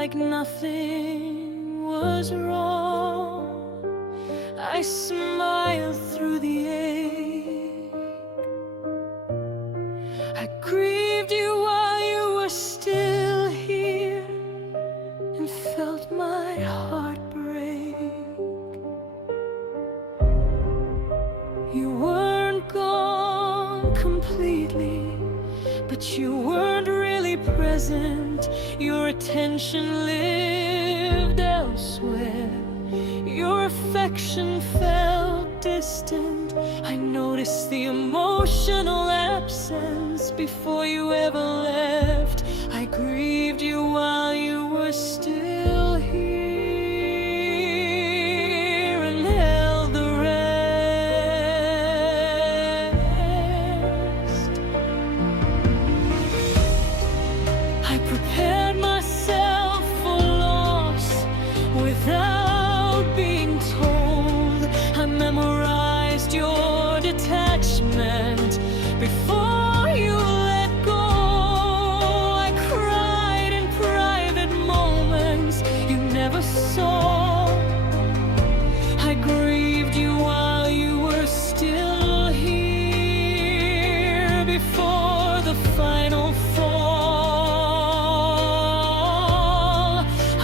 like nothing was wrong. I smiled through the ache. I grieved you while you were still here, and felt my heart break. You weren't gone completely, but you weren't really present. Your attention lived elsewhere. Your affection felt distant. I noticed the emotional absence before you ever left. I grieved you while you were still here, and held the rest. I prepared myself for loss without being told. I memorized your detachment before you let go. I cried in private moments you never saw. I grieved you while you were still here, before the final fall.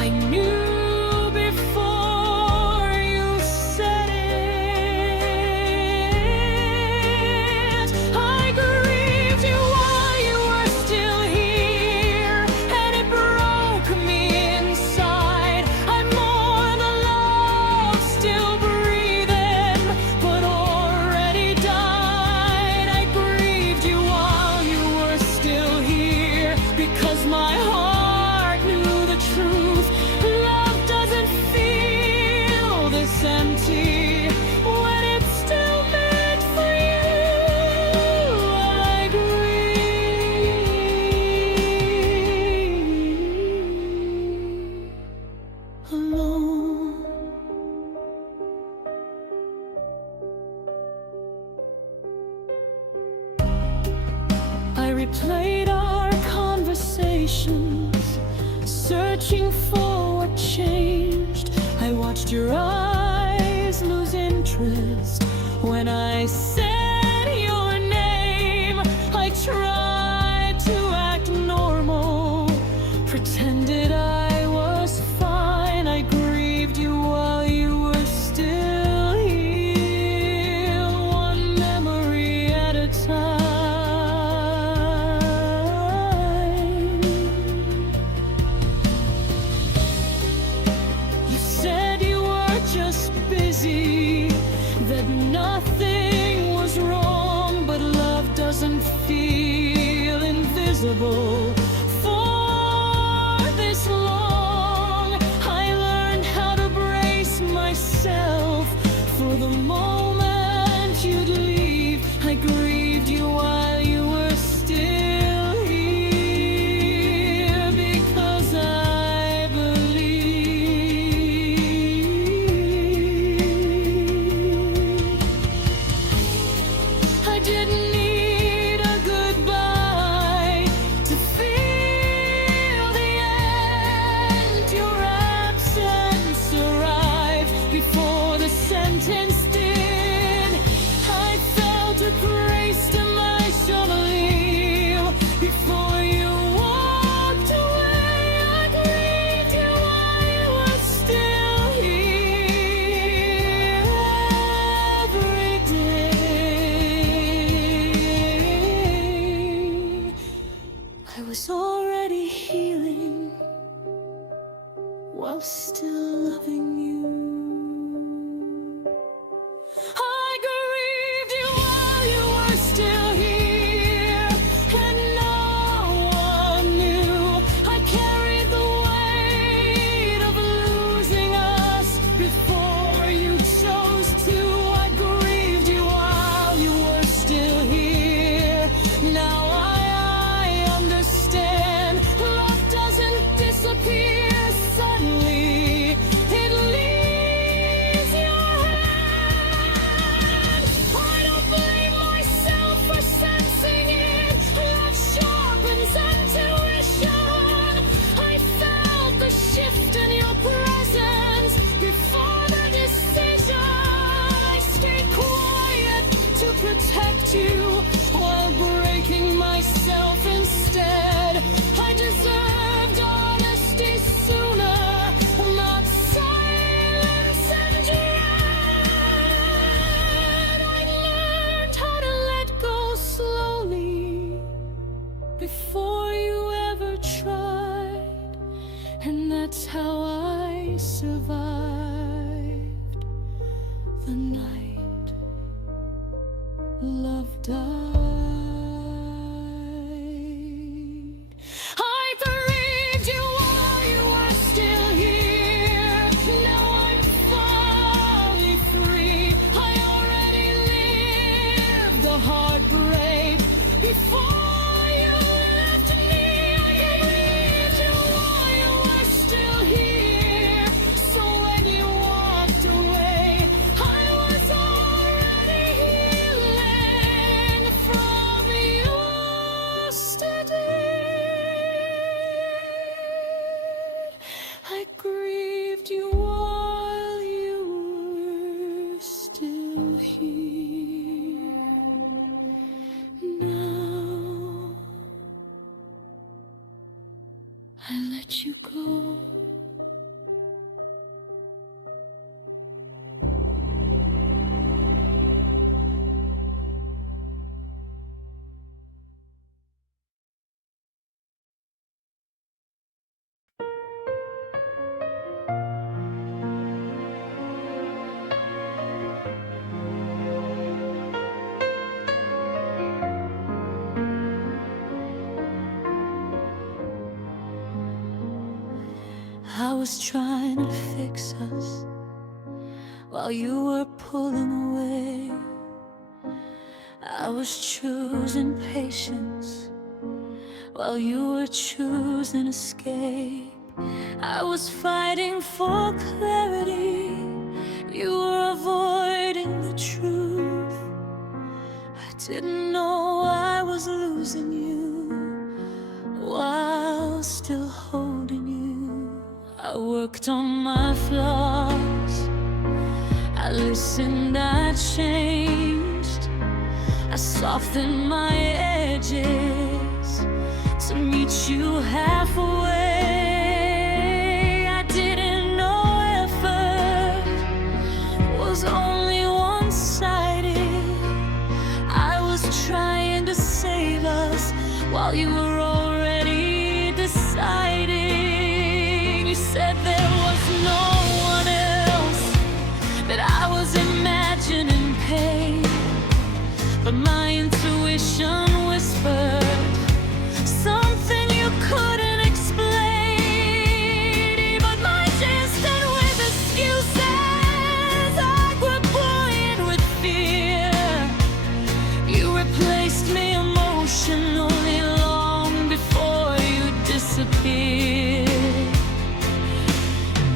I knew before you said it. I grieved you while you were still here, and it broke me inside. I mourned the love still breathing, but already died. I grieved you while you were still here, because my heart knew the truth. Love doesn't feel this empty when it's still meant for you. I grieve alone. I replayed our conversations, searching for what changed. I watched your eyes lose interest when I said your name. I tried to act normal, pretended I was fine. I grieved you while you were still here, one memory at a time. You said you were just busy, that nothing was wrong, but love doesn't feel invisible for this long. I learned how to brace myself for the moment you'd leave. I grieved you while you were still here, because I believe I didn't need a goodbye to feel the end. Your absence arrived before the sentence did. I felt it braced emotionally before you walked away. I grieved you while you were still here, every day. I was already healing while still loving you. I grieved you while you were still here, and no one knew. I carried the weight of losing us before you chose to. I grieved you while you were still here. Now I understand. Love doesn't disappear suddenly. It leaves your hand. I don't blame myself love died. I grieved you while you were still here. Now I'm finally free. I already lived the heartbreak before you left me. I grieved you while you were still here. So when you walked away, I was already healing from yesterday. I grieved you while you were still here. Now I let you go. I was trying to fix us while you were pulling away. I was choosing patience while you were choosing escape. I was fighting for clarity, you were avoiding the truth. I didn't know I was losing you while still holding you. I worked on my flaws, I listened, I changed, I softened my edges to meet you halfway. I didn't know effort was only one-sided. I was trying to save us while you were already deciding. You said there was no one else, that I was imagining pain, but my intuition whispered something you couldn't explain. But my distant with excuses, I grew buoyant with fear. You replaced me emotionally long before you disappeared.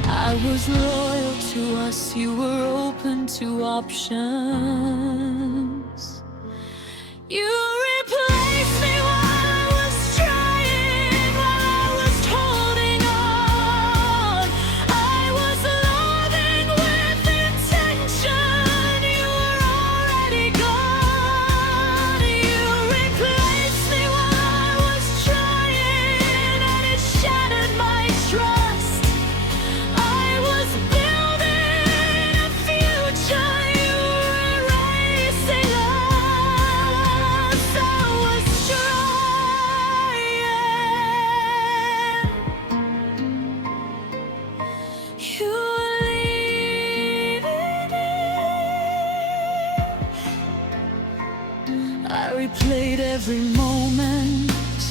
I was loyal to us, you were open to options. You replaced me while I was trying, while I was holding on. I was loving with intention, you were already gone. You replaced me while I was trying, and it shattered my trust. I was building a future, you were erasing us. I was trying. You were leaving it. I replayed every moment,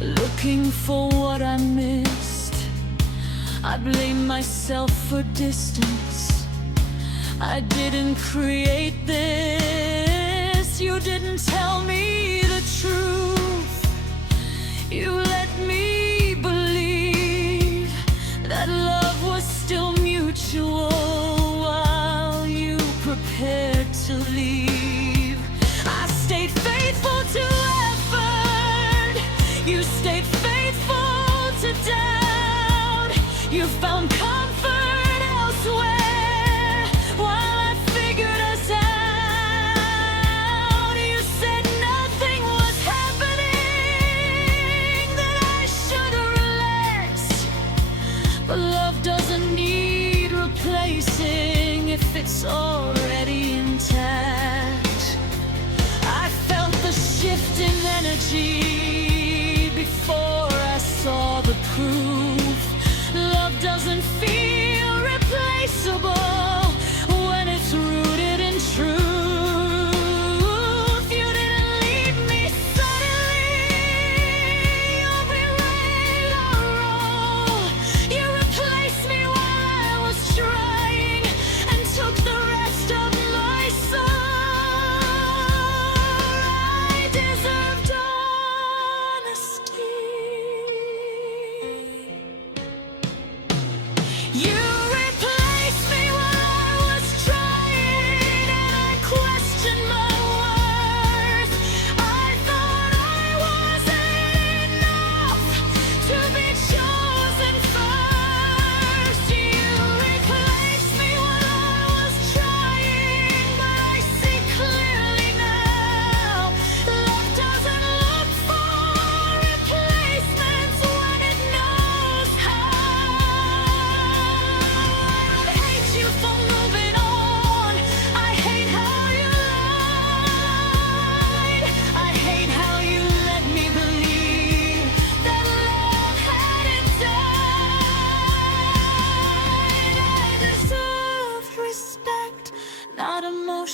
looking for what I missed. I blame myself for distance, I didn't create this. You didn't tell me the truth, you let me believe that love was still mutual while you prepared to leave. I stayed faithful to effort, you stayed faithful to doubt. You found comfort elsewhere while I figured us out. You said nothing was happening, that I should relax. But love doesn't need replacing if it's already intact. I felt the shift in energy before I saw the proof. Love doesn't feel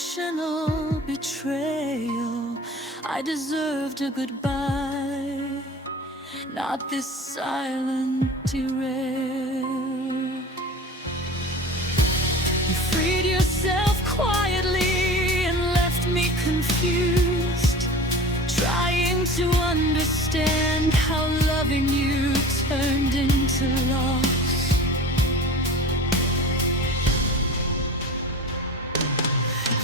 emotional betrayal. I deserved a goodbye, not this silent derail. You freed yourself quietly and left me confused, trying to understand how loving you turned into loss.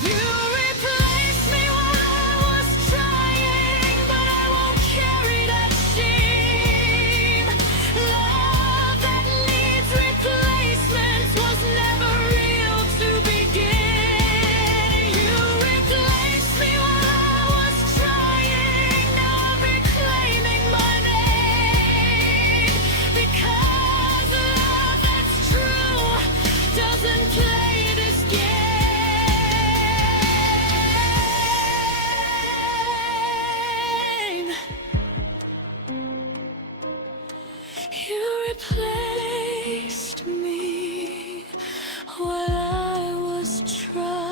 You replaced me when I was trying, but I won't carry that shame. Love that needs replacement was never real to begin. You replaced me when I was trying, now I'm reclaiming my name. Because love that's true doesn't play this game. You replaced me while I was trying.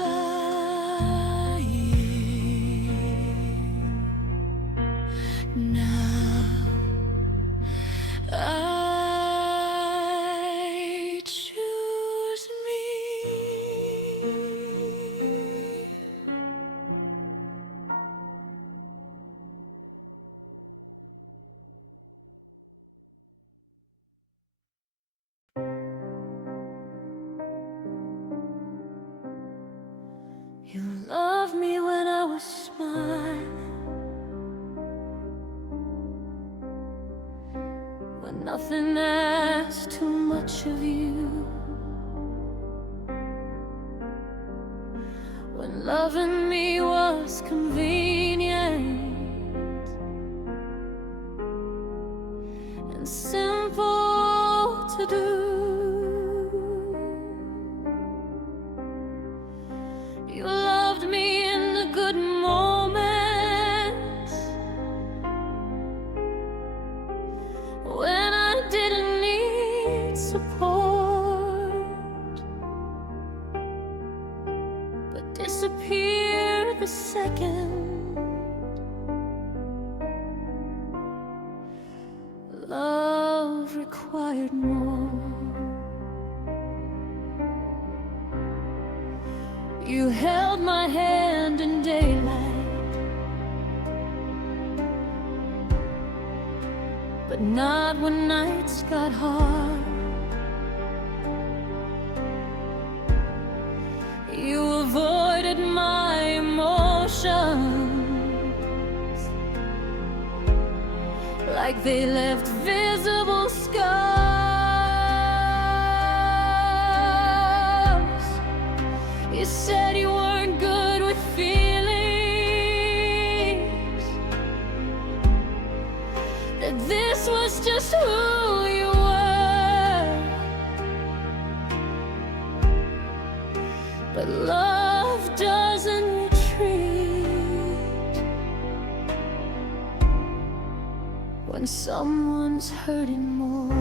Now I choose me. You loved me when I was smart, when nothing asked too much of you, when loving me was convenient and simple to do. You loved me in the good moments, when I didn't need support, but disappeared the second love required more. You held my hand in daylight, but not when nights got hard. You avoided my emotions like they left visible scars. You said you weren't good with feelings, that this was just who you were. But love doesn't retreat when someone's hurting more.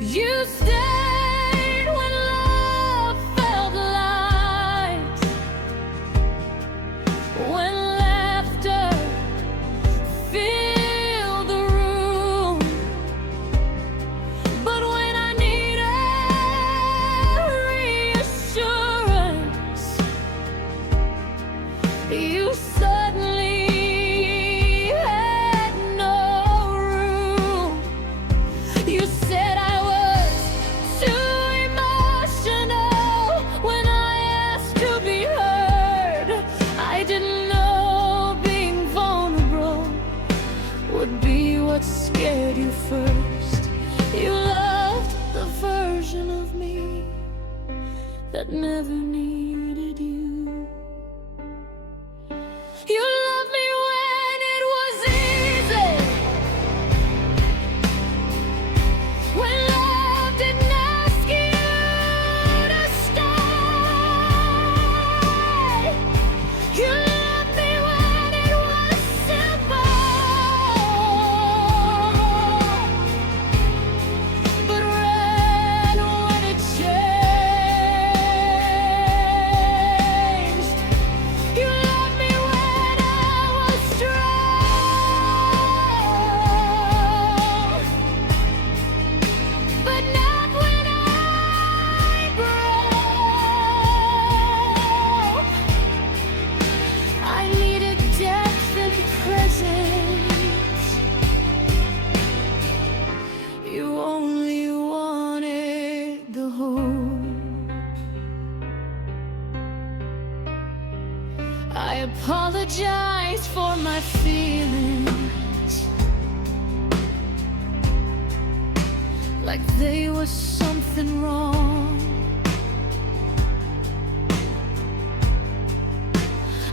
You stayed when love felt light, when laughter filled the room, but when I needed reassurance, you suddenly had no room. You said I was too emotional when I asked to be heard. I didn't know being vulnerable would be what scared you first. You loved the version of me that never needed you. You loved me when it was easy, when love didn't ask you to stay. You loved me when it was simple, but ran when it changed. I apologize for my feelings, like they were something wrong.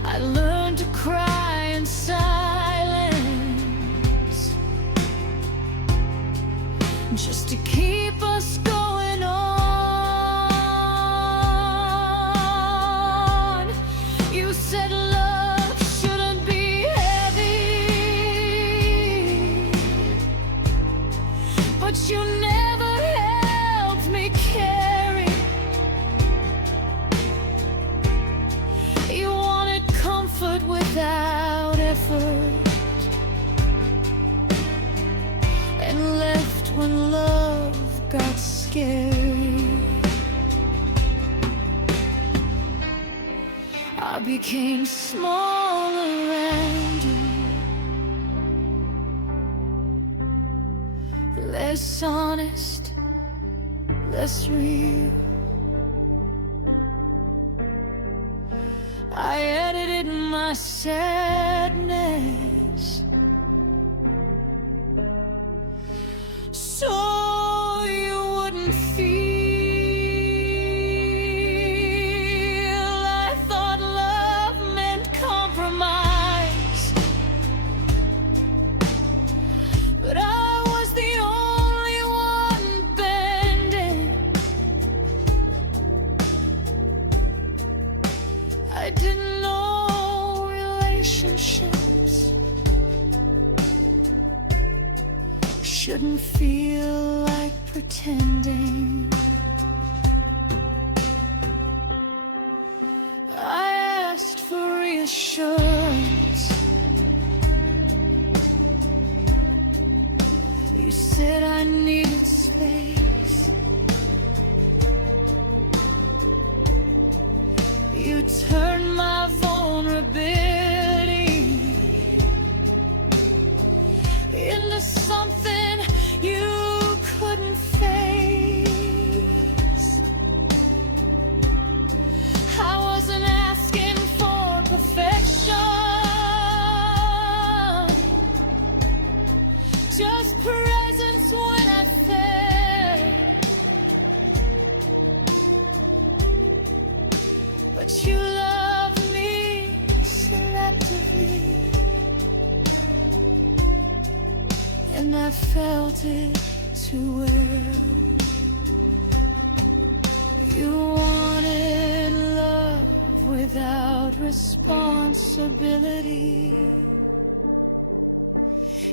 I learned to cry in silence, just to keep us going on. You said love shouldn't be heavy, but you never helped me carry. You wanted comfort without effort, and left when love got scary. I became smaller and less honest, less real. I edited my sadness so you wouldn't feel. I thought love meant compromise, but I was the only one bending. I didn't know relationships shouldn't feel like pretending. I asked for reassurance. You said I needed space. You turned my vulnerability into something you couldn't face. I wasn't asking for perfection, just presence when I fell. But you love me selectively, and I felt it too well. You wanted love without responsibility.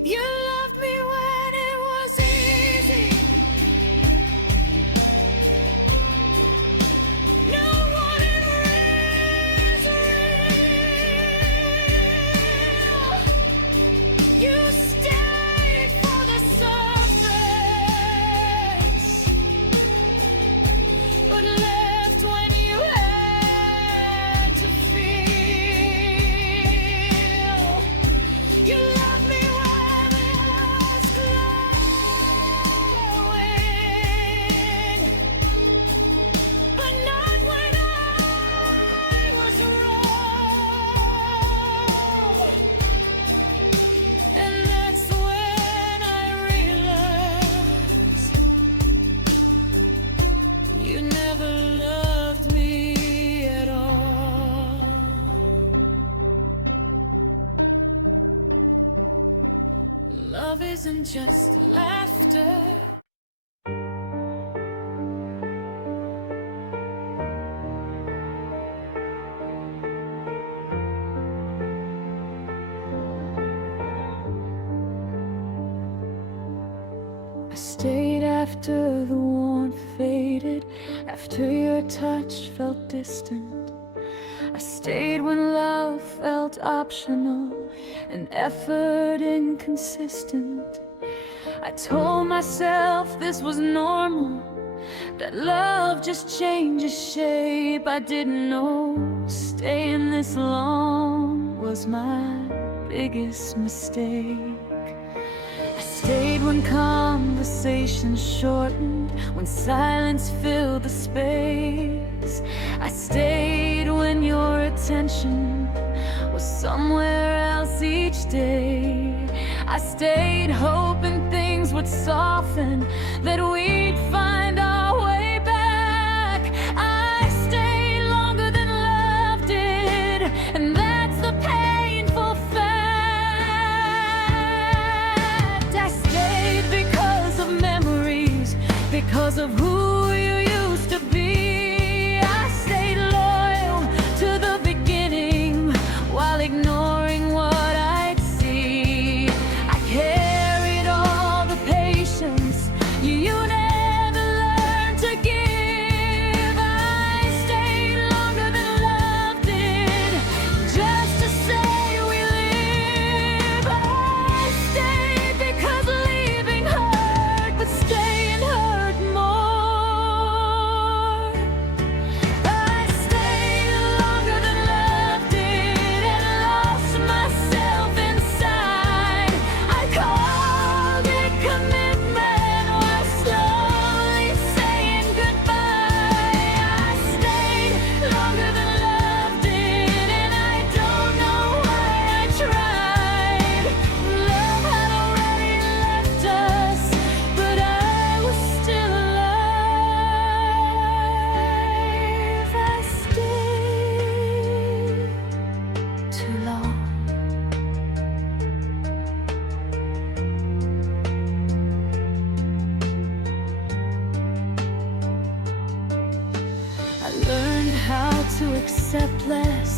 You loved me when it was easy. No one in is real. You stayed for the surface, but left when you had to feel. You loved me when it was glowing, but not when I was wrong. And that's when I realized you never loved me at all. Love isn't just laughter. I stayed after the warmth faded, after your touch felt distant. I stayed when love felt optional and effort inconsistent. I told myself this was normal, that love just changes shape. I didn't know staying this long was my biggest mistake. I stayed when conversations shortened, when silence filled the space. I stayed when your attention somewhere else each day. I stayed hoping things would soften, that we'd find our way back. I stayed longer than love did, and that's the painful fact. I stayed because of memories, because of who you used to be. I stayed loyal to the beginning while ignoring what I'd see. I carried all the patience you never learned to give. I stayed longer than love did, just to say we live. I stayed because leaving hurt, but staying hurt more. I stayed longer than love did and lost myself inside. I called it commitment while slowly saying goodbye. I stayed longer than love did, and I don't know why I tried. Love had already left us, but I was still alive. I stayed too long. I learned how to accept less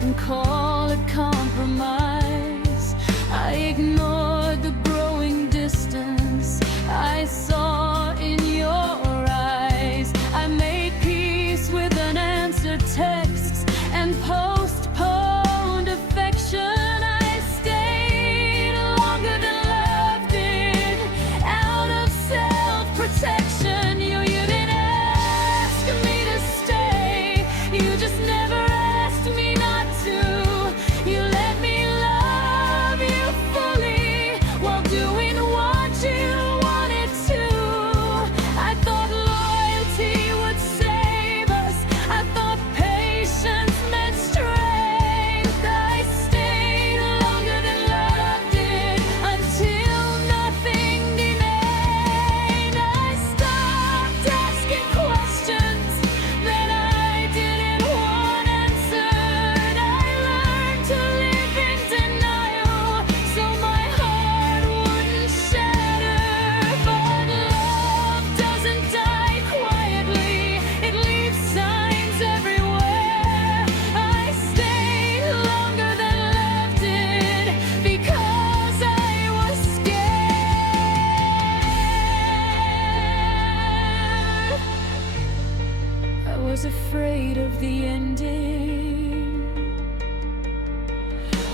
and call it compromise. I ignored the growing distance I saw in your eyes. I made peace with unanswered texts and postponed affection. I stayed longer than love did, out of self-protection. You didn't ask me to stay, you just never asked me not to. You let me love you fully while doing what you wanted to. I thought loyalty would save us, I thought patience meant strength. I stayed longer than love did, until nothing remained. I stopped asking questions that I didn't want answered. I learned to live in denial so my heart wouldn't shatter. But love doesn't die quietly, it leaves signs everywhere. I stayed longer than love did because I was scared. I was afraid of the ending.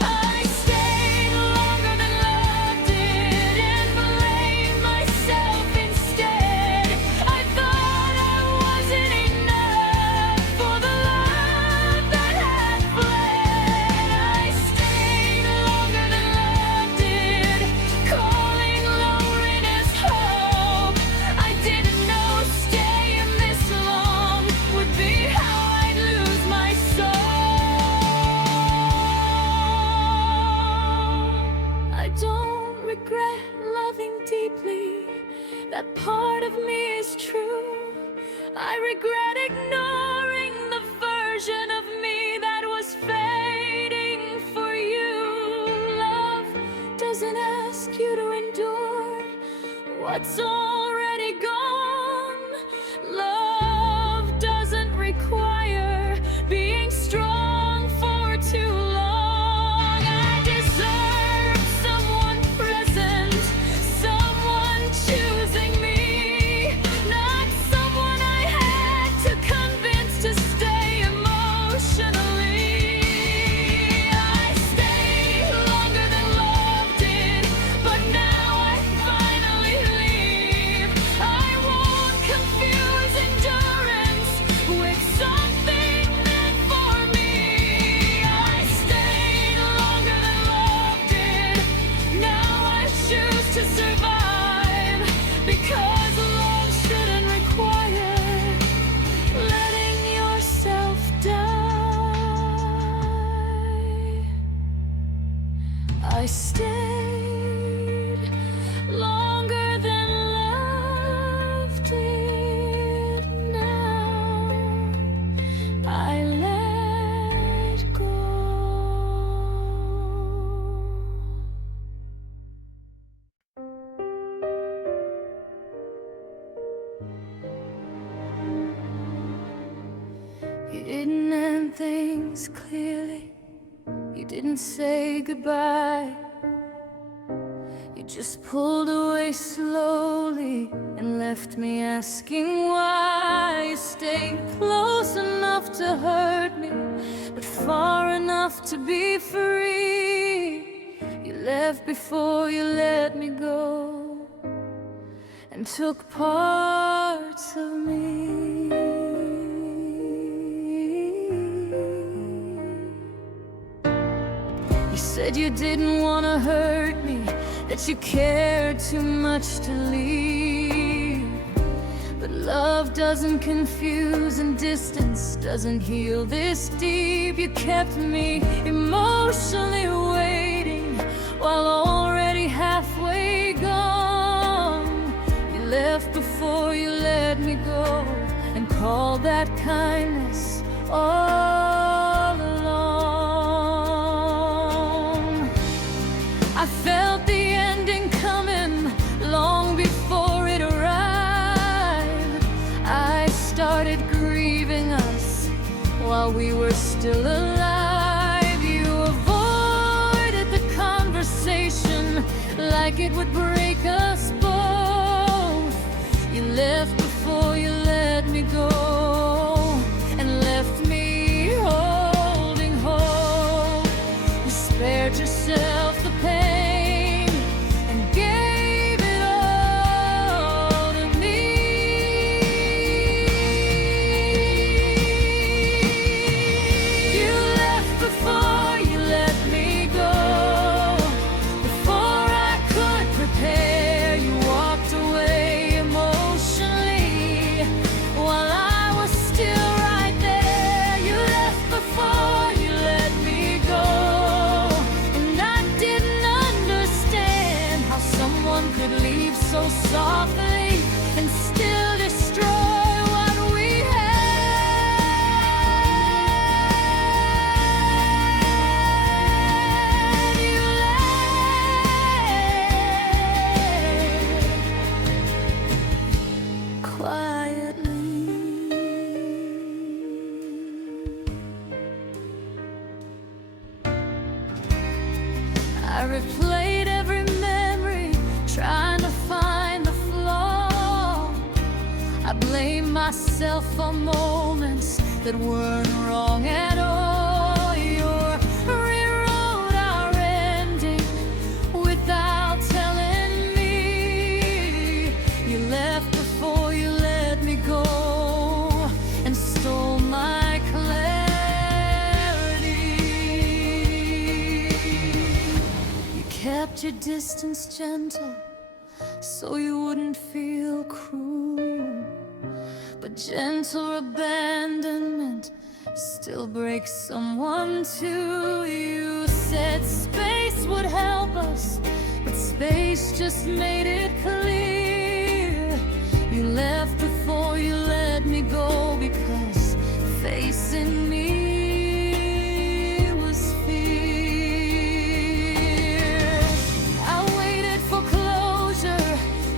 I stayed longer than love did and blamed myself instead. I thought I wasn't enough for the love that had fled. I stayed longer than love did, calling loneliness hope. I didn't know staying this long would be how I'd lose my soul. I don't regret loving deeply, that part of me is true. I regret ignoring the version of me that was fading for you. Love doesn't ask you to endure what's already gone. Love doesn't require being strong for too long. I deserve someone present, someone choosing me, not someone I had to convince to stay emotionally. I stayed longer than love did, but now I finally leave. I stayed longer than love did. Now I let go. You didn't end things clearly. You didn't say goodbye. You just pulled away slowly and left me asking why. You stayed close enough to hurt me, but far enough to be free. You left before you let me go and took parts of me. You said you didn't want to hurt me, that you cared too much to leave. But love doesn't confuse and distance doesn't heal this deep. You kept me emotionally waiting while already halfway gone. You left before you let me go and called that kindness all along. I felt the ending coming long before it arrived. I started grieving us while we were still alive. You avoided the conversation like it would break us both. You left before you let me go and left me holding hope. You spared yourself the pain and gave it all to me. You left before you let me go. Before I could prepare, you walked away emotionally while I was still right there. You left before you let me go, and I didn't understand how someone could leave so softly and still destroy what we had. You left quietly. I replayed every memory, trying to find the flaw. I blame myself for moments that weren't wrong at all. You rewrote our ending without telling me. You left before you let me go and stole my clarity. You kept your distance gentle so you wouldn't feel cruel. But gentle abandonment still breaks someone too. You said space would help us, but space just made it clear. You left before you let me go because facing me was fear. I waited for closure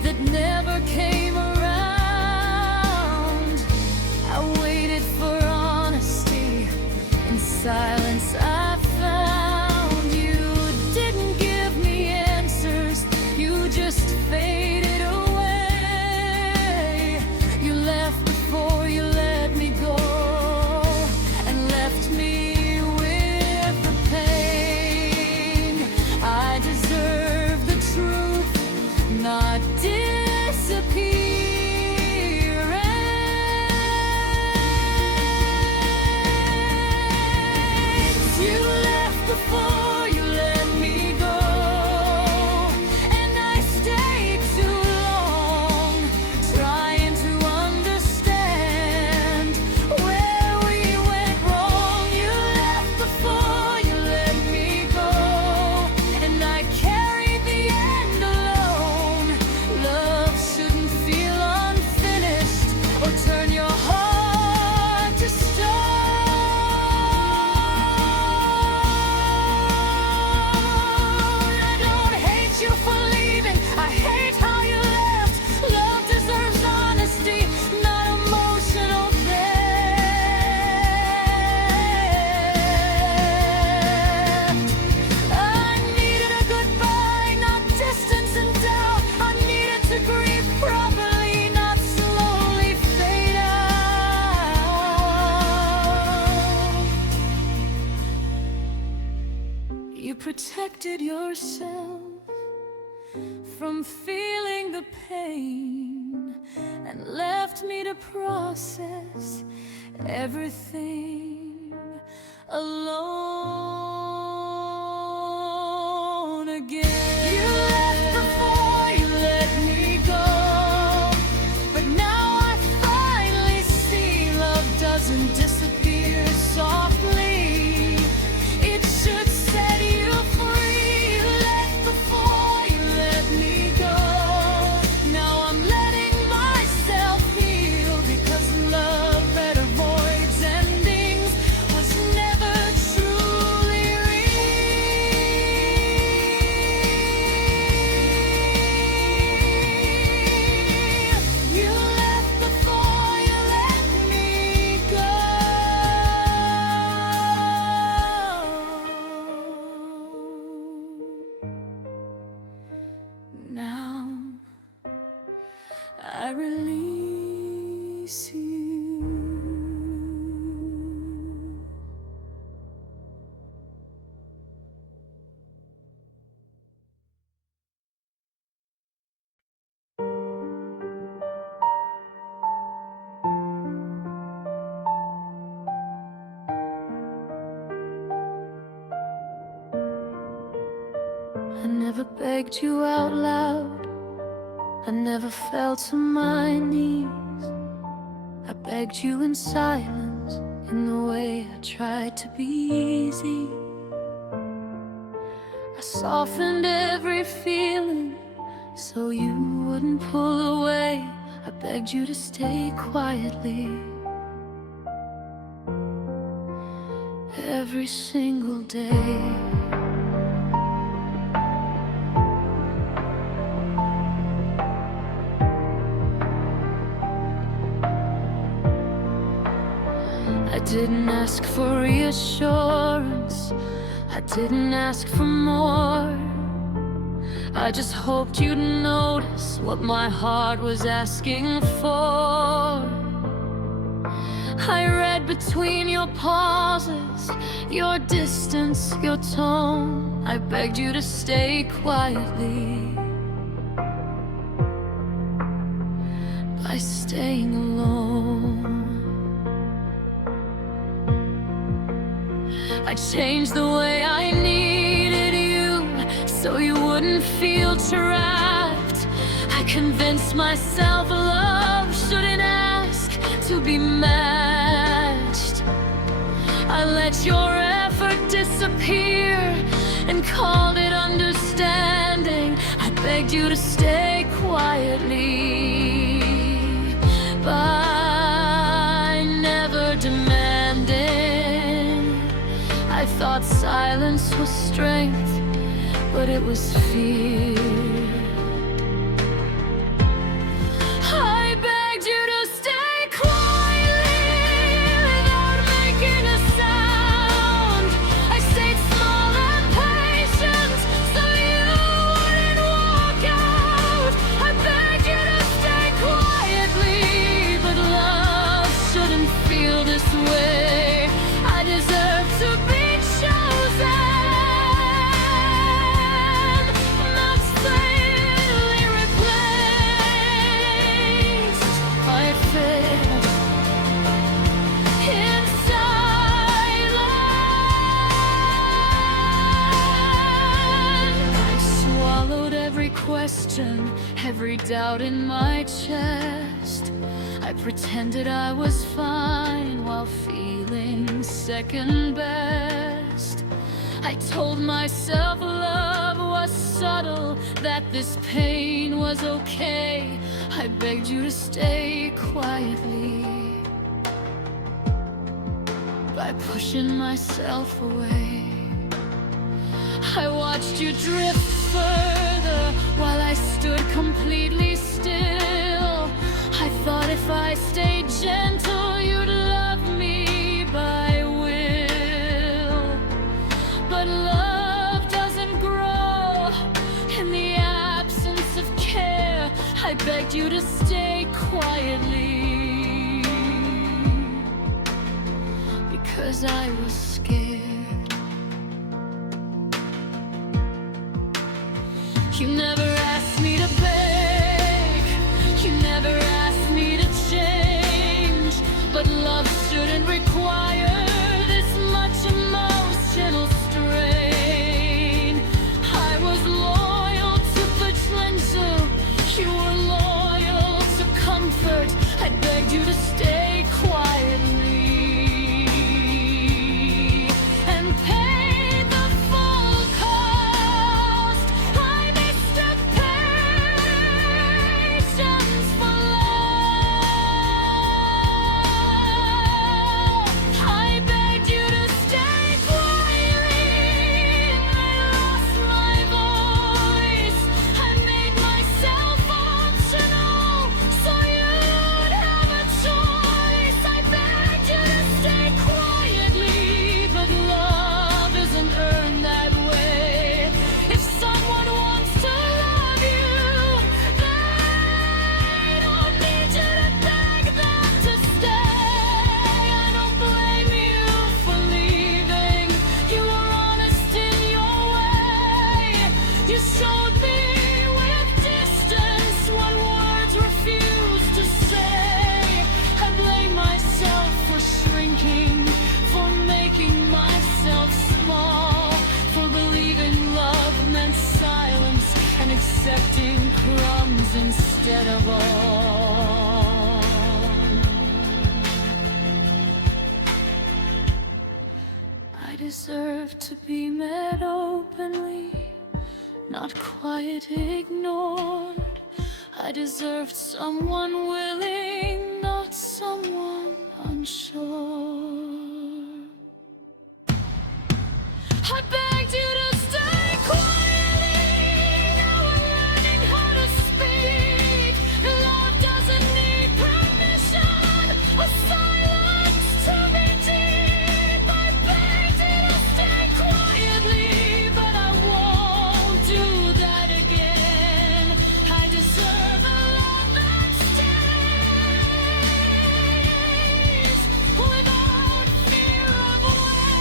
that never came around. I waited for honesty in silence. I found you didn't give me answers, you just faded away. You left before you let me go and left me with the pain. I deserve the truth, not disappearing. You left before you let me go, and I stayed too long, trying to understand where we went wrong. You You protected yourself from feeling the pain and left me to process everything alone again. You left before you let me go, but now I finally see love doesn't disappear softly. It should set you free. You left before you let me go. Now I'm letting myself heal, because love that avoids endings was never truly real. You left before you let me go. Now I release you. I never begged you out loud, I never fell to my knees. I begged you in silence, in the way I tried to be easy. I softened every feeling so you wouldn't pull away. I begged you to stay quietly every single day. I didn't ask for reassurance, I didn't ask for more. I just hoped you'd notice what my heart was asking for. I read between your pauses, your distance, your tone. I begged you to stay quietly by staying alone. I changed the way I needed you so you wouldn't feel trapped. I convinced myself love shouldn't ask to be matched. I let your effort disappear and called it understanding. I begged you to stay quietly, but I never demanded. I thought silence was strength, but it was fear. I begged you to stay quietly without making a sound. I stayed small and patient so you wouldn't walk out. I begged you to stay quietly, but love shouldn't feel this way. I deserve to be chosen, not slightly replaced. I failed in silence. I swallowed every question, every doubt in my chest. I pretended I was fine while feeling second best. I told myself love was subtle, that this pain was okay. I begged you to stay quietly by pushing myself away. I watched you drift further while I stood completely still. I thought if I stayed gentle, you'd love me by will. But love doesn't grow in the absence of care. I begged you to stay quietly because I was scared. You never asked me to beg, you never asked me to change. But love shouldn't require this much emotional strain. I was loyal to potential, you were loyal to comfort. I begged you to stay quietly and pay the full cost. I mistook patience for love. I begged you to stay quietly, I lost my voice. I made myself optional so you'd have a choice. I begged you to stay quietly, but love isn't earned that way. If someone wants to love you, they don't need you to beg them to stay. I don't blame you for leaving. You were honest in your way. You showed me with distance what words refused to say. I blame myself for shrinking, for making myself small, for believing love meant silence and accepting crumbs instead of all. I deserve to be met openly, not quiet ignored. I deserved someone willing, not someone unsure. I begged you to stay quietly. Now I'm learning how to speak. Love doesn't need permission or silence to be deep. I begged you to stay quietly, but I won't do that again. I deserve a love that stays without fear of way.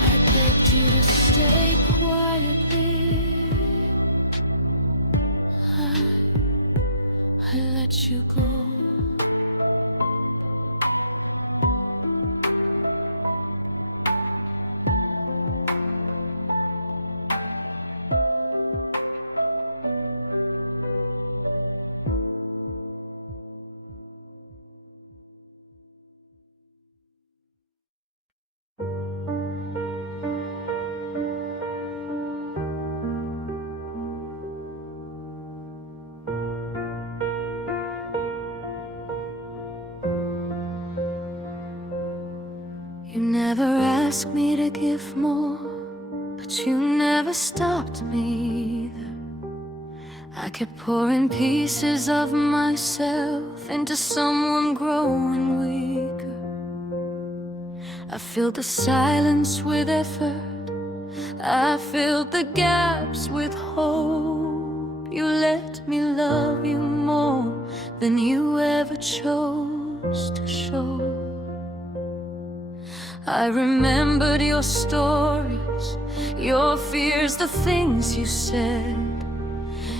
I begged you to stay quietly. I let you go. You never asked me to give more, but you never stopped me either. I kept pouring pieces of myself into someone growing weaker. I filled the silence with effort, I filled the gaps with hope. You let me love you more than you ever chose to show. I remembered your stories, your fears, the things you said.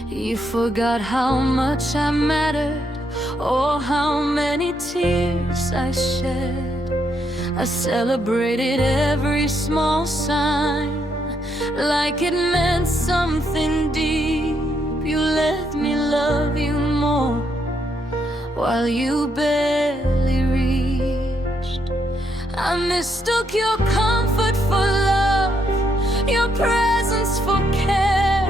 You forgot how much I mattered, or how many tears I shed. I celebrated every small sign, like it meant something deep. You let me love you more, while you barely reached. I mistook your comfort for love, your presence for care.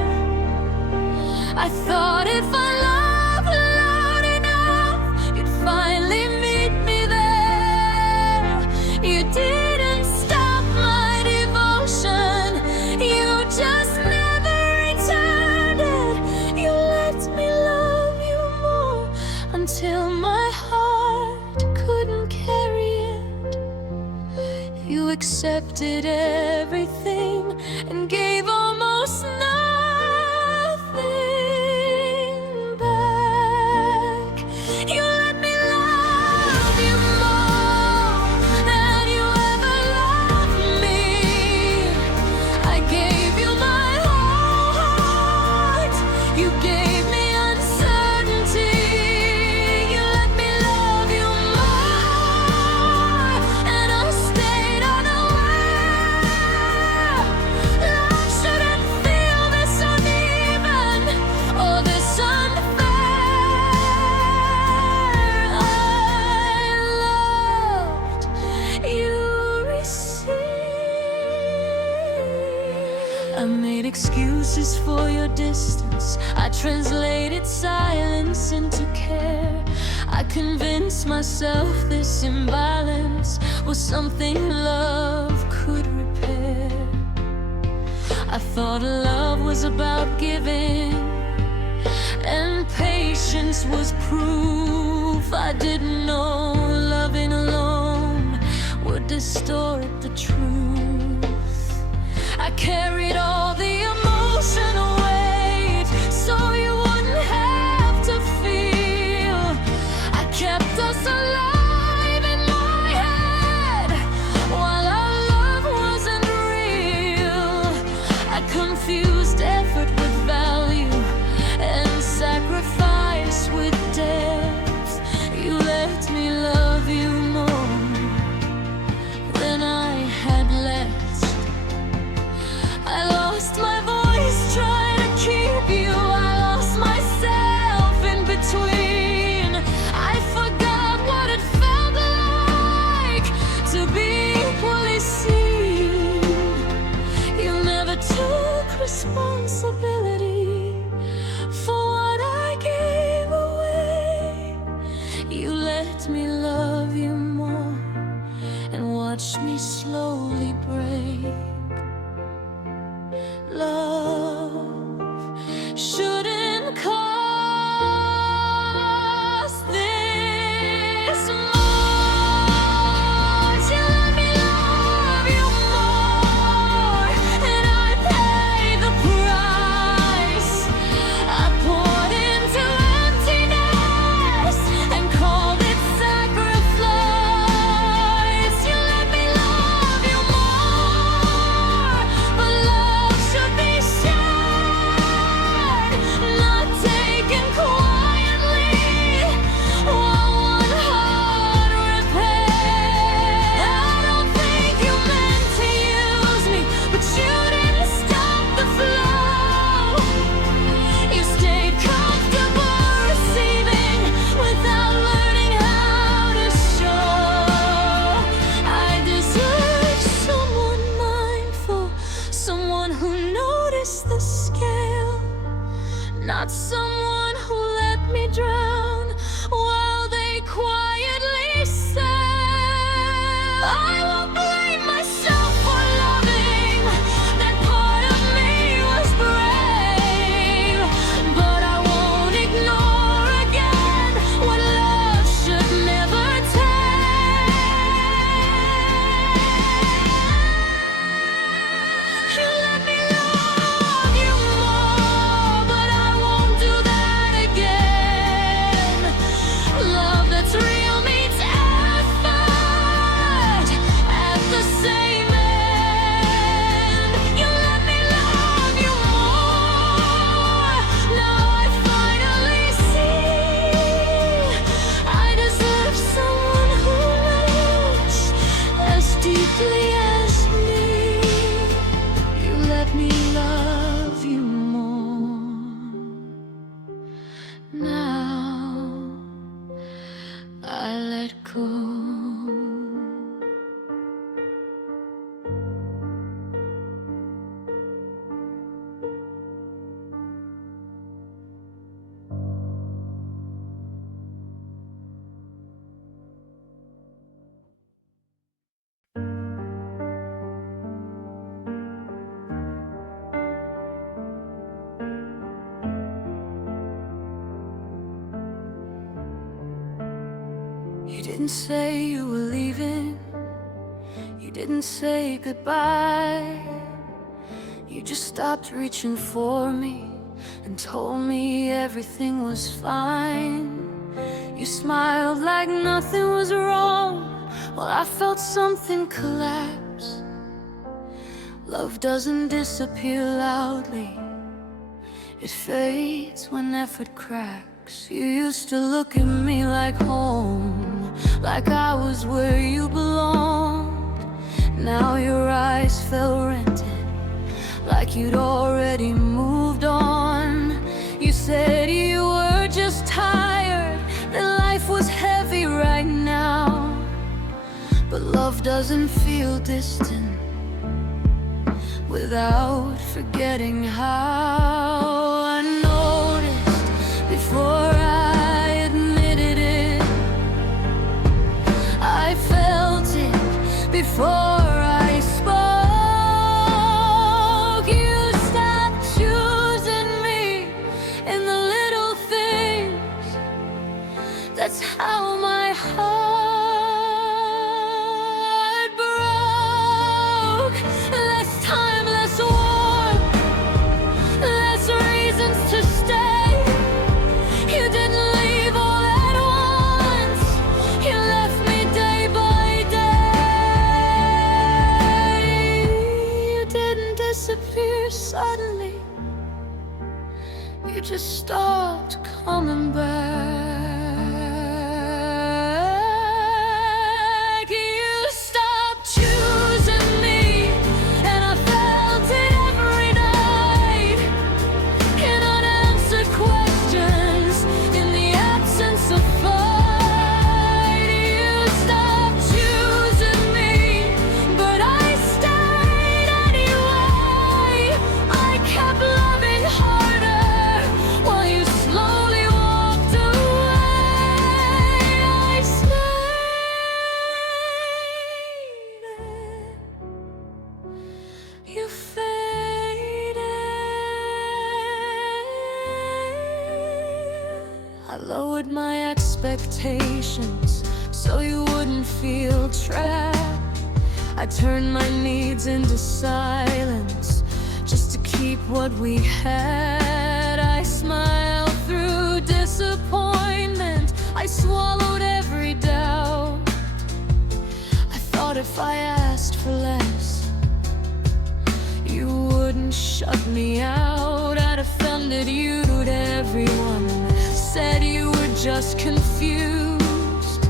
I thought if I loved loud enough, you'd finally meet me there. You didn't stop my devotion, you just never returned it. You let me love you more until my heart couldn't carry it. You accepted everything and gave almost nothing back. You let me love You gave me uncertainty. You let me love you more, and I stayed unaware. Love shouldn't feel this uneven or this unfair. I loved, you received. I made excuses for your distance. I translated silence into care. I convinced myself this imbalance was something love could repair. I thought love was about giving, and patience was proof. I didn't know loving alone would distort the truth. I carried all the emotional weight so you wouldn't have to feel. I kept us alive in my head while our love wasn't real. I confused effort with value and sacrifice with depth. You let me love you more than I had left. I lost my voice trying to keep you. I lost myself in between. I forgot what it felt like to be equally seen. You never took responsibility for what I gave away. You let me love you more and watch me slowly break. Love shouldn't cost this much. You let me love you more, and I paid the price. I poured into emptiness and called it sacrifice. You let me love you more, but love should be shared, not taken quietly while one heart repaired. I don't think you meant to use me, but you didn't stop the flow. You stayed comfortable receiving without learning how to show. I deserve someone mindful, someone who noticed the scale, not someone who let me drown while they quietly sail. I won't blame myself for loving. That part of me was brave, but I won't ignore again what love should never take. You let me love you more, but I won't do that again. Love that's real meets effort at the same end. You let me love you more. Now I finally see I deserve someone who knows as deeply as me. You let me love you more. Now I let go. You didn't say you were leaving. You didn't say goodbye. You just stopped reaching for me and told me everything was fine. You smiled like nothing was wrong while I felt something collapse. Love doesn't disappear loudly, It fades when effort cracks. You used to look at me like home, like I was where you belonged. Now your eyes fell rented, like you'd already moved on. You said you were just tired, that life was heavy right now. But love doesn't feel distant without forgetting how. I noticed before I admitted it, I felt it before I spoke. You stopped choosing me in the little things. That's how my heart broke. Less time, less war, less reasons to stay. You didn't leave all at once. You left me day by day. You didn't disappear suddenly. You just stopped coming back. You stopped choosing me, and I felt it every night. In unanswered questions, in the absence of fight. You stopped choosing me, but I stayed anyway. I kept loving harder while you slowly walked away. I stayed. You faded. I lowered my expectations so you wouldn't feel trapped. I turned my needs into silence just to keep what we had. I smiled through disappointment. I swallowed every doubt. I thought if I asked for less, you wouldn't shut me out. I'd offended you to everyone, said you were just confused.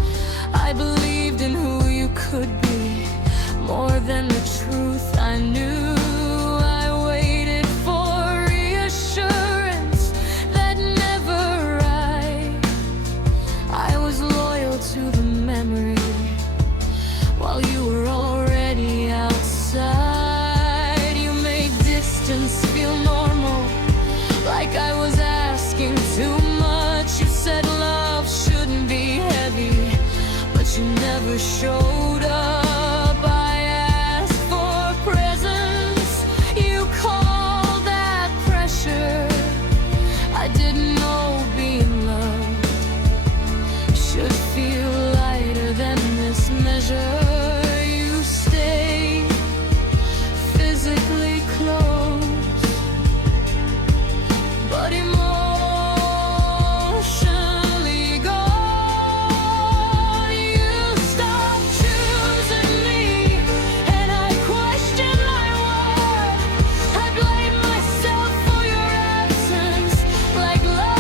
I believed in who you could be more than the truth I knew. I waited for reassurance that never arrived. I was loyal to the memory while you were already outside. You made distance feel normal, like I was asking too much. You said love shouldn't be heavy, but you never showed up. I asked for presence, you called that pressure. I didn't know being loved should feel lighter than this measure. You stayed physically close, but emotionally gone. You stopped choosing me, and I questioned my worth. I blamed myself for your absence, like love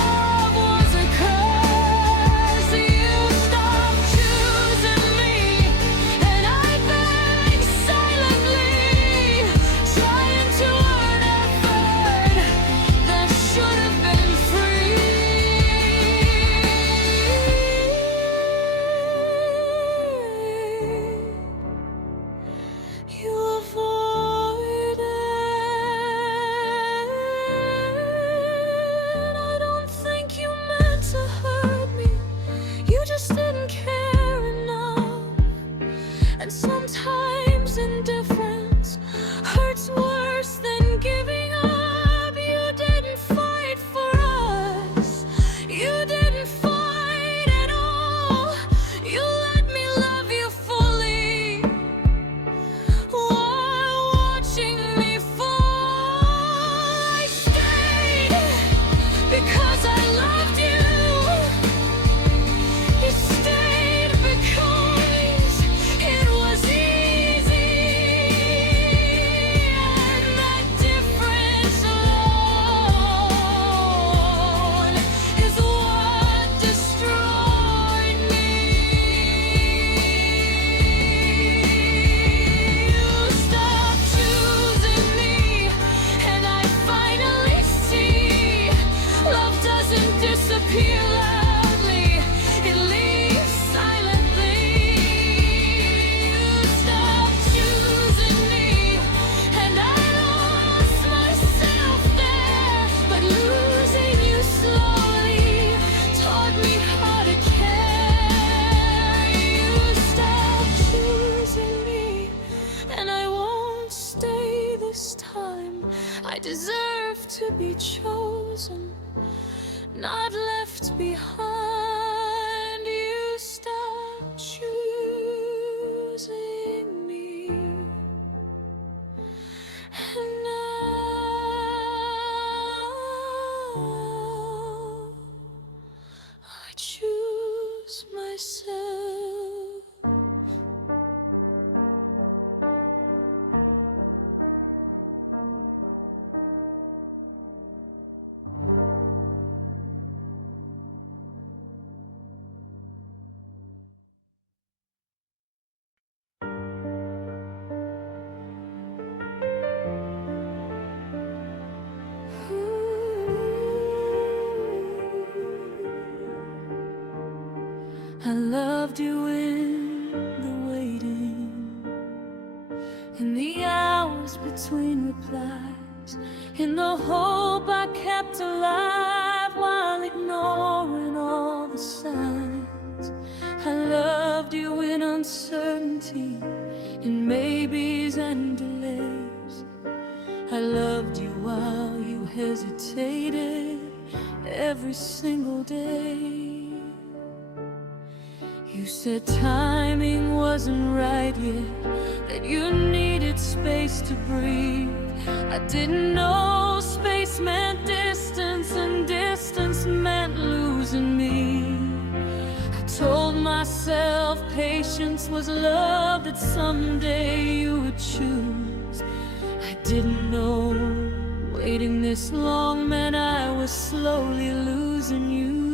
not left behind. You stopped choosing me, and now I choose myself. I loved you in the waiting, in the hours between replies, in the hope I kept alive while ignoring all the signs. I loved you in uncertainty, in maybes and delays. I loved you while you hesitated every single day. You said timing wasn't right yet, that you needed space to breathe. I didn't know space meant distance, and distance meant losing me. I told myself patience was love that someday you would choose. I didn't know waiting this long meant I was slowly losing you.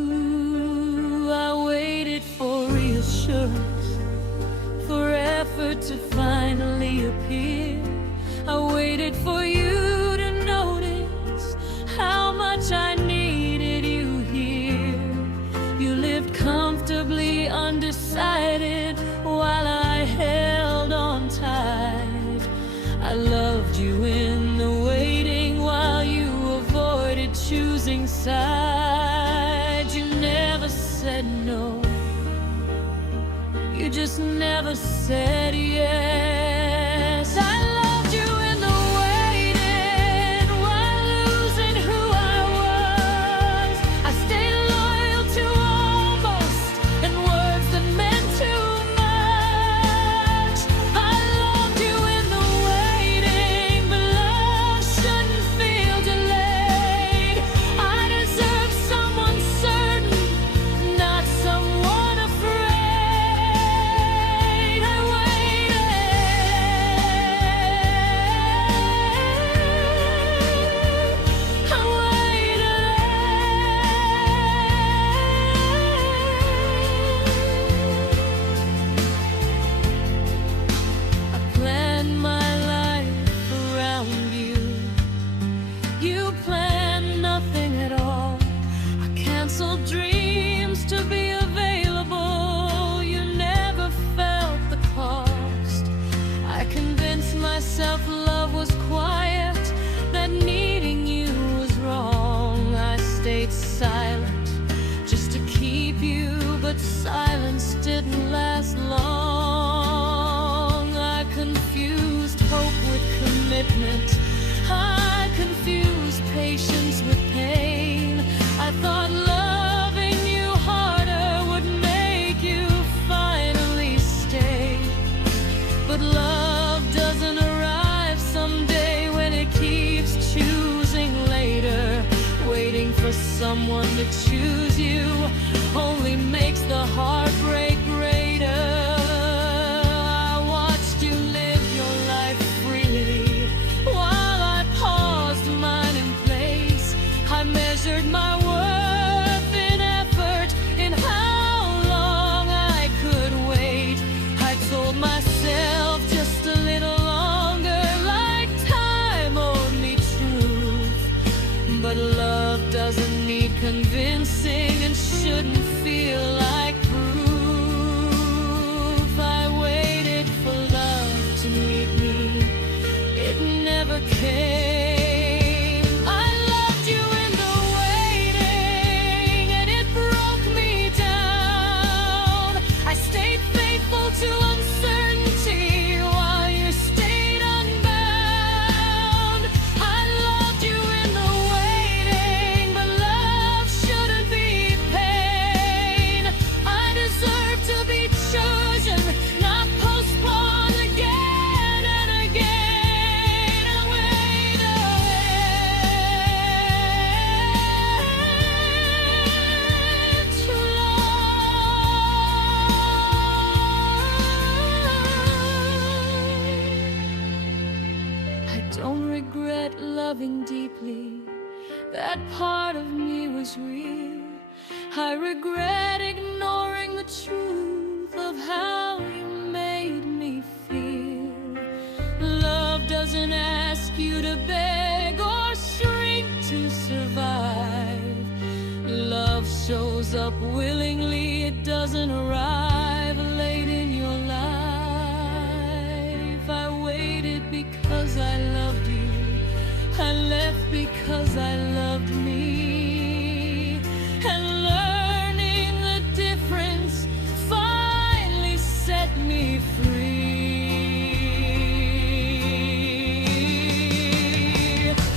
I waited for reassurance, for effort to finally appear. I waited for you to notice how much I needed you here. You lived comfortably undecided while I held on tight. I loved you in the waiting while you avoided choosing sides. You never said no, you just never said yes. I loved you in the waiting while losing who I was. I stayed loyal to almost and words that meant too much. I loved you in the waiting, but love shouldn't feel delayed. I deserve someone certain, not someone afraid. Dreams to be available, you never felt the cost. I convinced myself love was quiet, that needing you was wrong. I stayed silent just to keep you, but silence didn't last long. I confused hope with commitment, I confused patience with pain. I thought loving you harder would make you finally stay. But love doesn't arrive someday when it keeps choosing later. Waiting for someone to choose you only makes the heartbreak greater. I watched you live your life freely while I paused mine in place. I measured my worth in effort, in how long I could wait. I told myself just a little longer, like time owed me truth. But love doesn't need convincing and shouldn't feel like proof. I waited for love to meet me, it never came. To uncertainty while you stayed unbound. I loved you in the waiting, but love shouldn't was real. I regret ignoring the truth of how you made me feel. Love doesn't ask you to beg or shrink to survive. Love shows up willingly, it doesn't arrive late in your life. I waited because I loved you, I left because I loved me. And learning the difference finally set me free.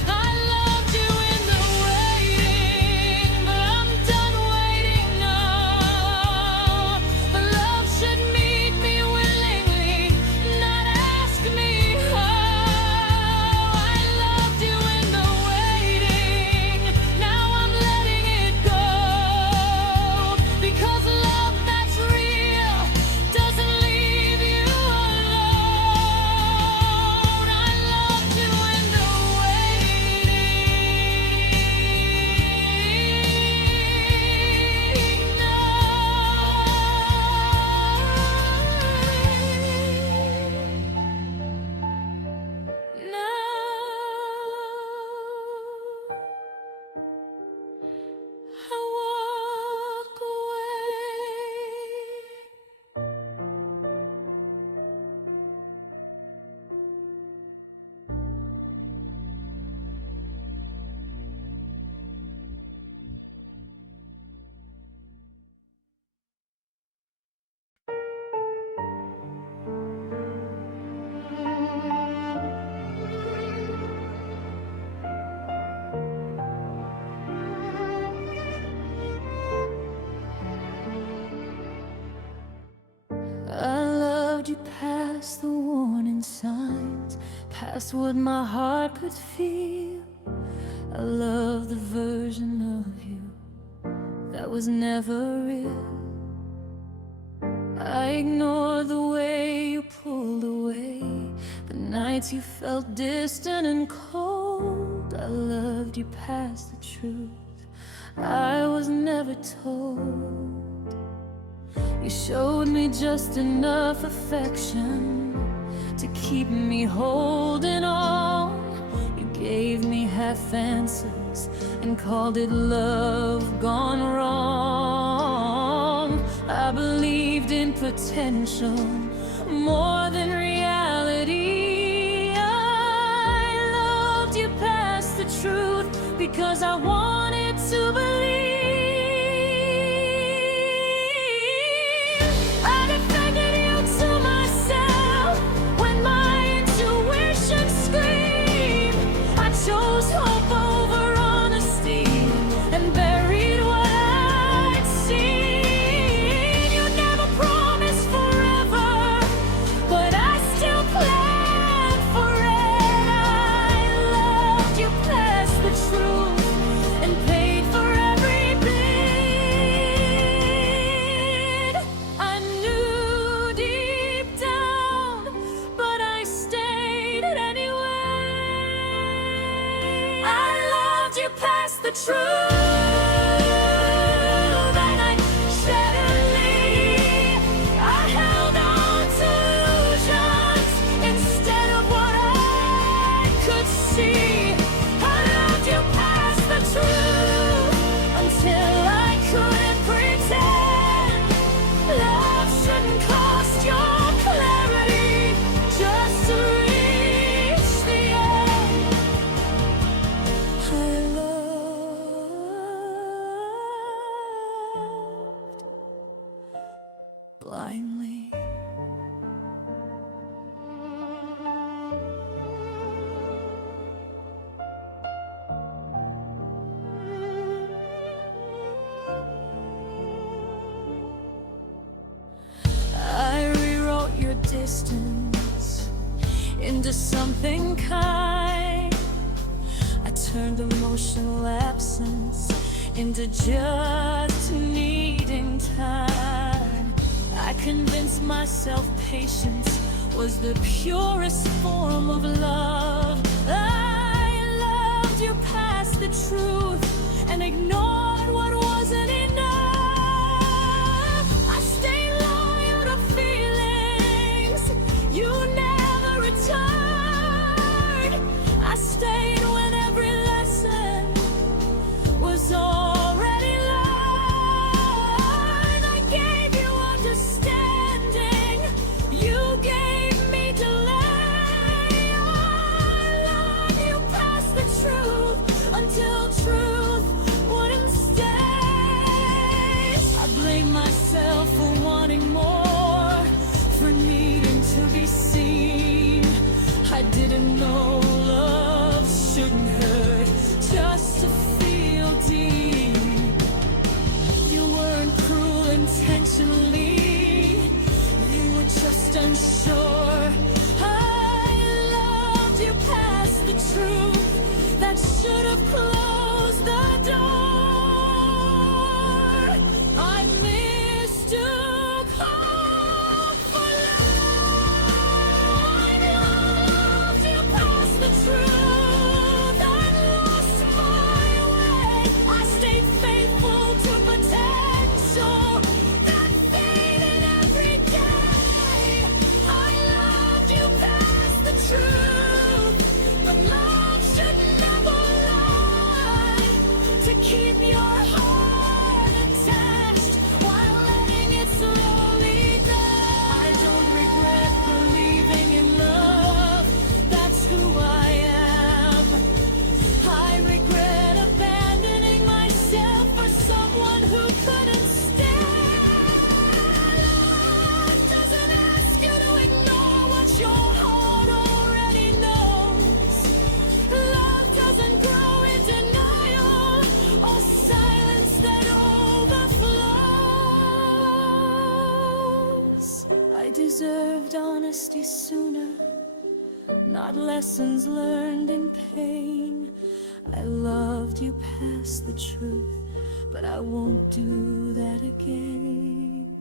I loved you in the waiting, but I'm done waiting now. But love should meet me willingly, not ask me how. I loved you in the waiting, now I'm letting it go. Because love that's real doesn't leave you alone. I loved you in the waiting now. I walk away. I loved you past the warning signs, past what my heart could feel. I love the version of you that was never real. I ignored the way you pulled away, the nights you felt distant and cold. I loved you past the truth I was never told. You showed me just enough affection to keep me holding on. You gave me half answers and called it love gone wrong. I believed in potential more than reality. I loved you past the truth because I wanted to believe. I defended you to myself when my intuition screamed. I chose hope over honesty and buried what I'd seen. You never promised forever, but I still planned for it. I loved you past the truth and paid for every bid. I knew deep down, but I stayed anyway. I loved you past the truth, and I steadily I held on to illusions instead of what I could see. I loved you past the truth until I couldn't pretend. Love shouldn't cost your clarity just to reach the end. I loved blindly. I rewrote your distance into something kind. I turned emotional absence into just needing time. I convinced myself patience was the purest form of love. I loved you past the truth and ignored should have closed the door. I mistook hope for love. I loved you past the truth. I lost my way. I stayed faithful to potential that faded every day. I loved you past the truth, but love should never lie. To keep your heart attached while letting it slowly die. I don't regret believing in love. That's who I am. I regret abandoning myself for someone who couldn't stand. Love doesn't ask you to ignore what your heart already knows. Love doesn't grow in denial or silence that overflows. I deserved honesty sooner, not lessons learned in pain. I loved you past the truth, but I won't do that again.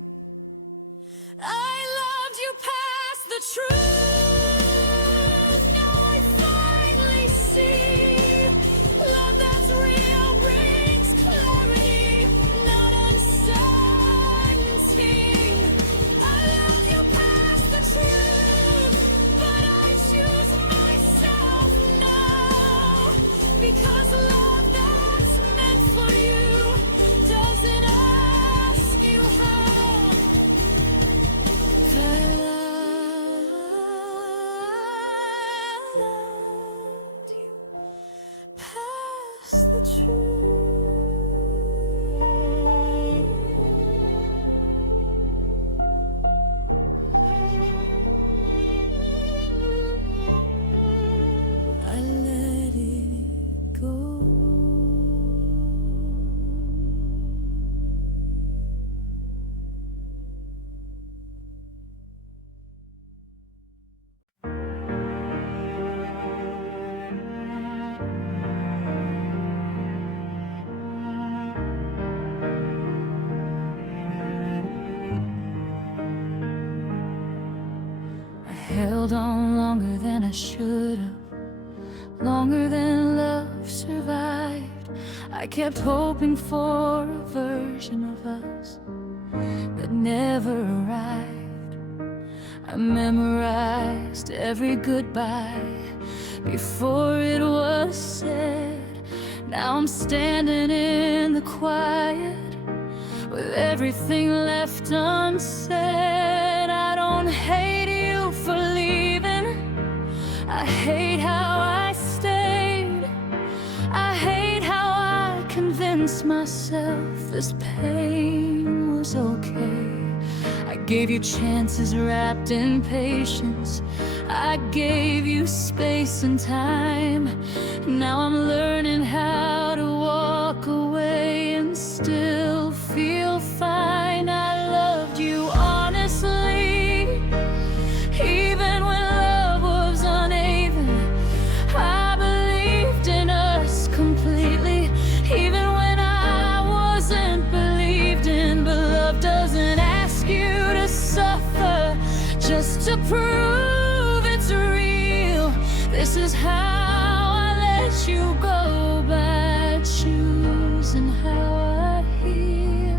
I loved you past the truth. Now I finally see love that's real brings clarity, not uncertainty. I loved you past the truth, but I choose myself now, because love that's meant for you doesn't ask you how. I loved you past the truth. I let it go. I held on longer than I should have, longer than love survived. I kept hoping for a version of us that never arrived. I memorized every goodbye before it was said. Now I'm standing in the quiet with everything left unsaid. I don't hate you for leaving. I hate how I stayed. I hate how I convinced myself this pain was okay. I gave you chances wrapped in patience. I gave you space and time. Now I'm learning how to walk away and still feel fine. I loved you honestly, even when love was uneven. I believed in us completely, even when I wasn't believed in. But love doesn't ask you to suffer just to prove it's real. This is how I let you go, by choosing how I heal.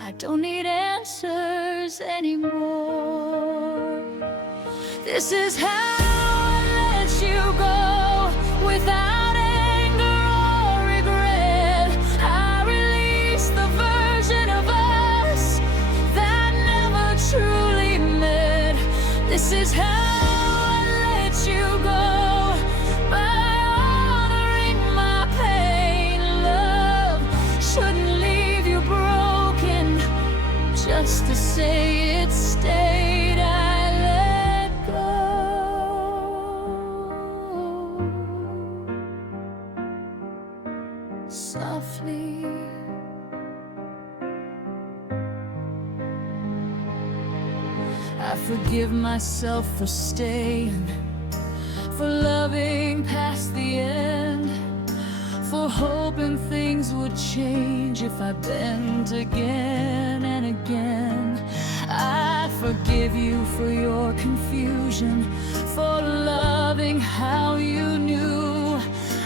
I don't need answers anymore. This is how I let you go, without anger or regret. I release the version of us that never truly met. This is how I let you go, by honoring my pain. Love shouldn't leave you broken just to say it stayed. I let go. Softly, I forgive myself for staying, for loving past the end, for hoping things would change if I bent again and again. I forgive you for your confusion, for loving how you knew.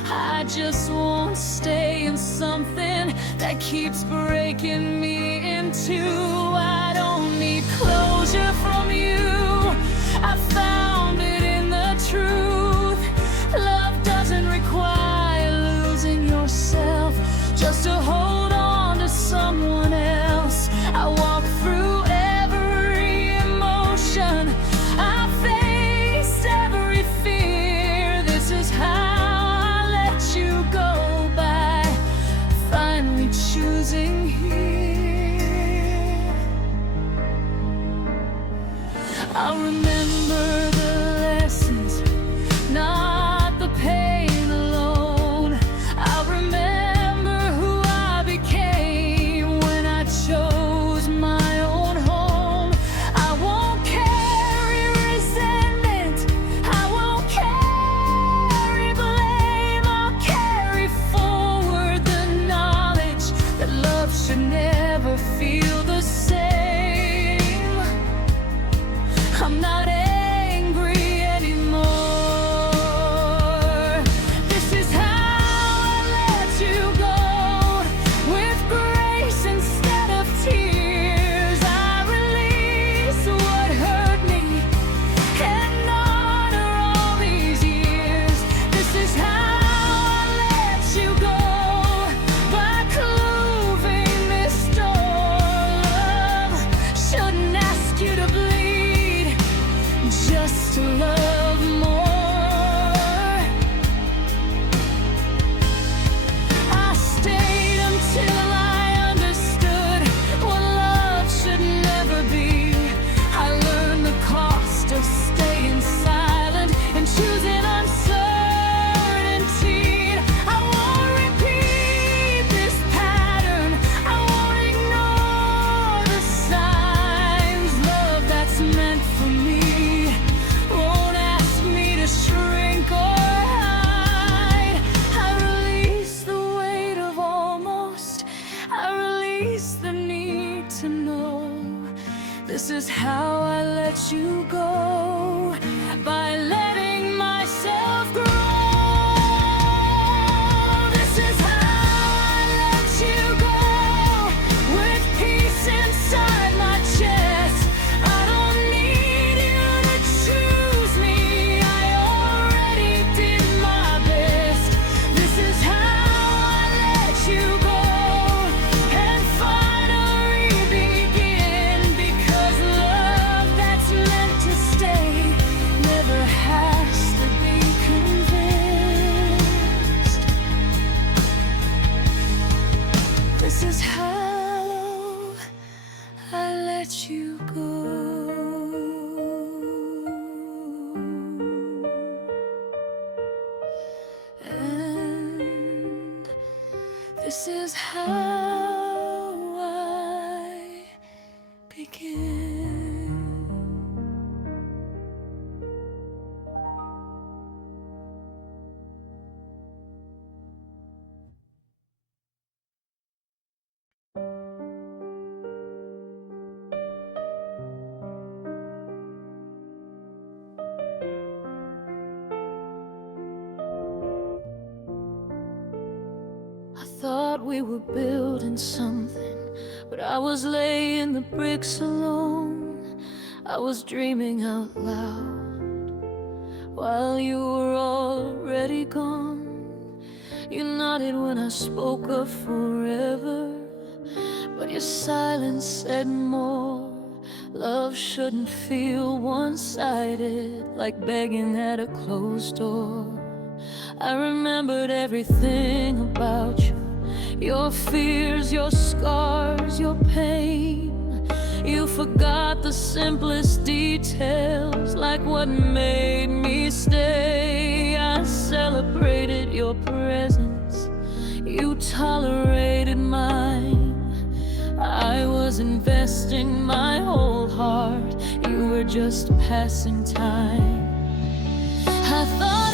I just won't stay in something that keeps breaking me in two. I don't need closure from you, I found it in the truth. Love doesn't require losing yourself just to hold on to someone else. I walk through every emotion, I faced every fear. This is how I let you go, by finally choosing here. I'll remember the lessons, not the pain alone. I'll remember who I became when I chose my own home. I won't carry resentment, I won't carry blame. I'll carry forward the knowledge that love should never feel the same. I'm not angry anymore. This is how I let you go, with grace instead of tears. I release what hurt me and honor all these years. This is how I let you go, by closing this door. Love shouldn't ask you to bleed just to love more. I stayed until I understood what love should never be. I learned the cost of staying silent and choosing uncertainty. I won't repeat this pattern, I won't ignore the signs. Love that's meant for me won't ask me to shrink or hide. I release the weight of almost, I release the need to know. This is how I let you go, by letting myself grow. This is how I let you go, with peace inside my chest. I don't need you to choose me, I already did my best. This is how I let you go, and finally begin, because love that's meant to stay never has to be convinced. This is how I let you go. And this is how I begin. I thought we were building something, but I was laying the bricks alone. I was dreaming out loud while you were already gone. You nodded when I spoke of forever, but your silence said more. Love shouldn't feel one-sided, like begging at a closed door. I remembered everything about you, your fears, your scars, your pain. You forgot the simplest details, like what made me stay. I celebrated your presence, you tolerated mine. I was investing my whole heart, you were just passing time. I thought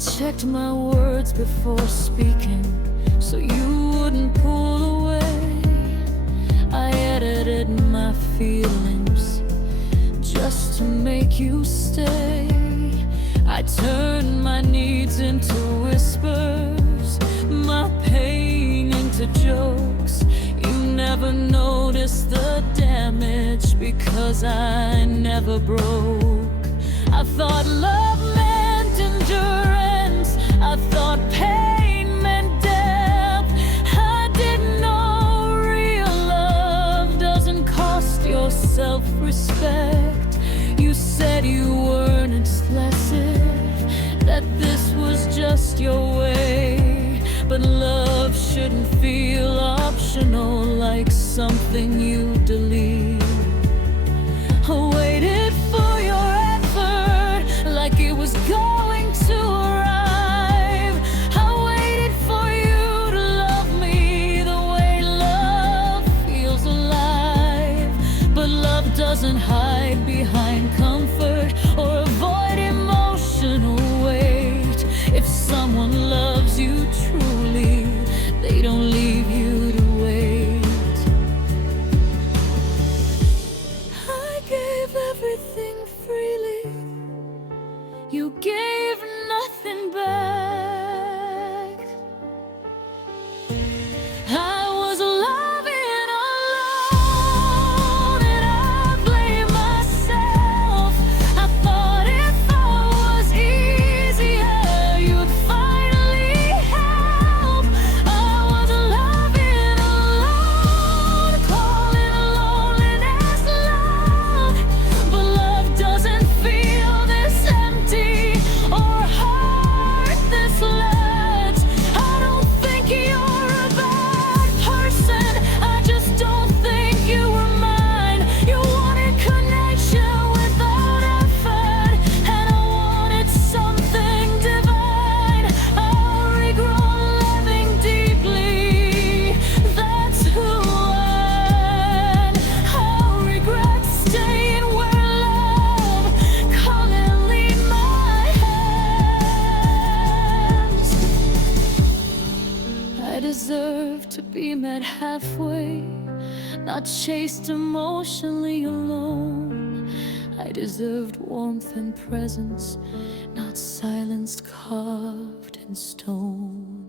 checked my words before speaking, so you wouldn't pull away. I edited my feelings just to make you stay. I turned my needs into whispers, my pain into jokes. You never noticed the damage because I never broke. I thought love meant endurance, I thought pain meant death. I didn't know real love doesn't cost your self-respect. You said you weren't expressive, that this was just your way. But love shouldn't feel optional, like something you delete. I waited for your effort, like it was going to arrive. I waited for you to love me the way love feels alive. But love doesn't hide behind comfort or avoid emotional weight. If someone loves you truly, they don't leave you to wait. I gave everything freely, you gave nothing back. I was loving alone and I blame myself. I thought if I was easier, you'd finally help. I was loving alone, calling loneliness love. But love doesn't feel this empty or hurt this much. I don't think you're a bad person, I just don't think you were mine. You wanted connection without effort, and I wanted something divine. I'll regret loving deeply, that's who I am. I'll regret staying where love couldn't leave my hands. I deserve to be met halfway, not chased emotionally alone. I deserved warmth and presence, not silence carved in stone.